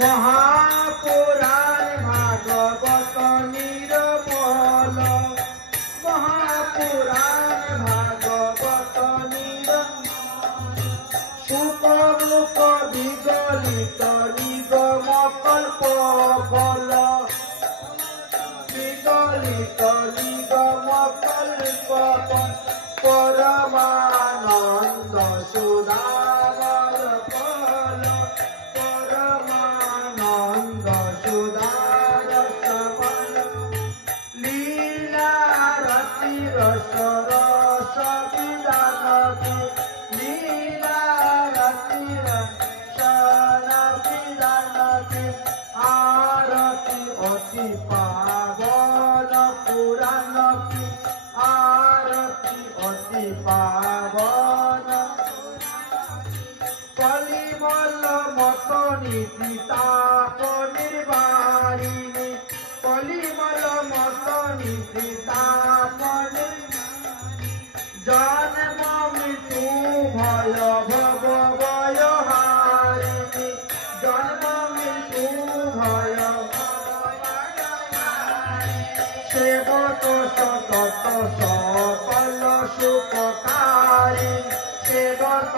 महापुराण भागवत निरमल महापुराण भागवत निरमल सुखमुख विगलित निगम कल्प फल विगलित निगम कल्प परमानंद सुधागर फल परमानंद सुधागर फल लीला रति रस रस विधान लीला रति रस विधान आरती अति पावन पुराण की आरती अति पावन कलिमल मत नीति ताप निर्वारिणी कलिमल मत नीति ताप जन्म मृत्यु भय भव भय हारिणी जन्म मृत्यु भय सेवत सतत सकल सुखकारी सेवत